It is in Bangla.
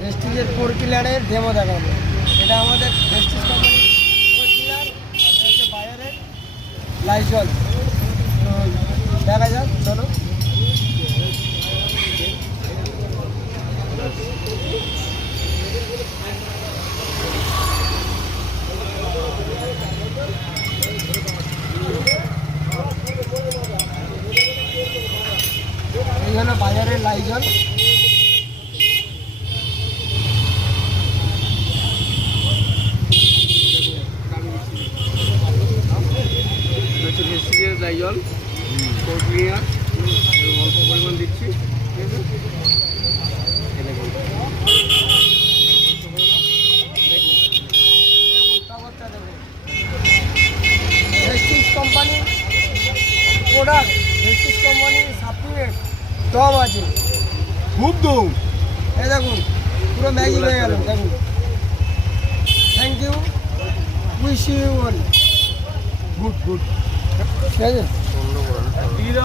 ভেস্টিজের 4 পিলারের ডেমো দেখাবো। এটা আমাদের ভেস্টিজ কোম্পানি 4 পিলার, আর হচ্ছে বায়ারের লাইজল। তো দেখা যাক, চলো। এই হলো বাজারের লাইজল। ভেস্টিজের লাইজল 4 পিলার অল্প পরিমাণ দিচ্ছি, ঠিক আছে। ভেস্টিজ কোম্পানির প্রোডাক্ট, ভেস্টিজ কোম্পানির সাপ্লিমেন্ট দম আছে, খুব দম। এই দেখুন, পুরো ম্যাজিক হয়ে গেল। দেখুন, thank you, wish you all good. ঠিক আছে।